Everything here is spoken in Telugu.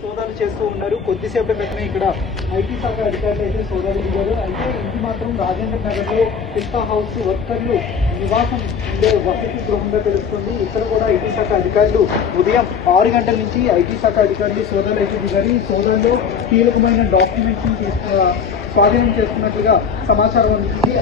సోదాలు చేస్తూ ఉన్నారు. కొద్దిసేపటి క్రితమే ఇక్కడ ఐటీ శాఖ అధికారులు అయితే సోదాలు దిగారు. అయితే ఇది మాత్రం రాజేంద్ర నగర్ లో పిస్తా హౌస్ వర్కర్లు నివాసం ఉండే వసతి గృహంగా తెలుస్తుంది. ఇక్కడ కూడా ఐటీ శాఖ అధికారులు ఉదయం 6 గంటల నుంచి ఐటీ శాఖ అధికారులు సోదాలు అయితే దిగారు. ఈ సోదాల్లో కీలకమైన డాక్యుమెంట్స్ స్వాధీనం చేసుకున్నట్లుగా సమాచారం అందుతుంది.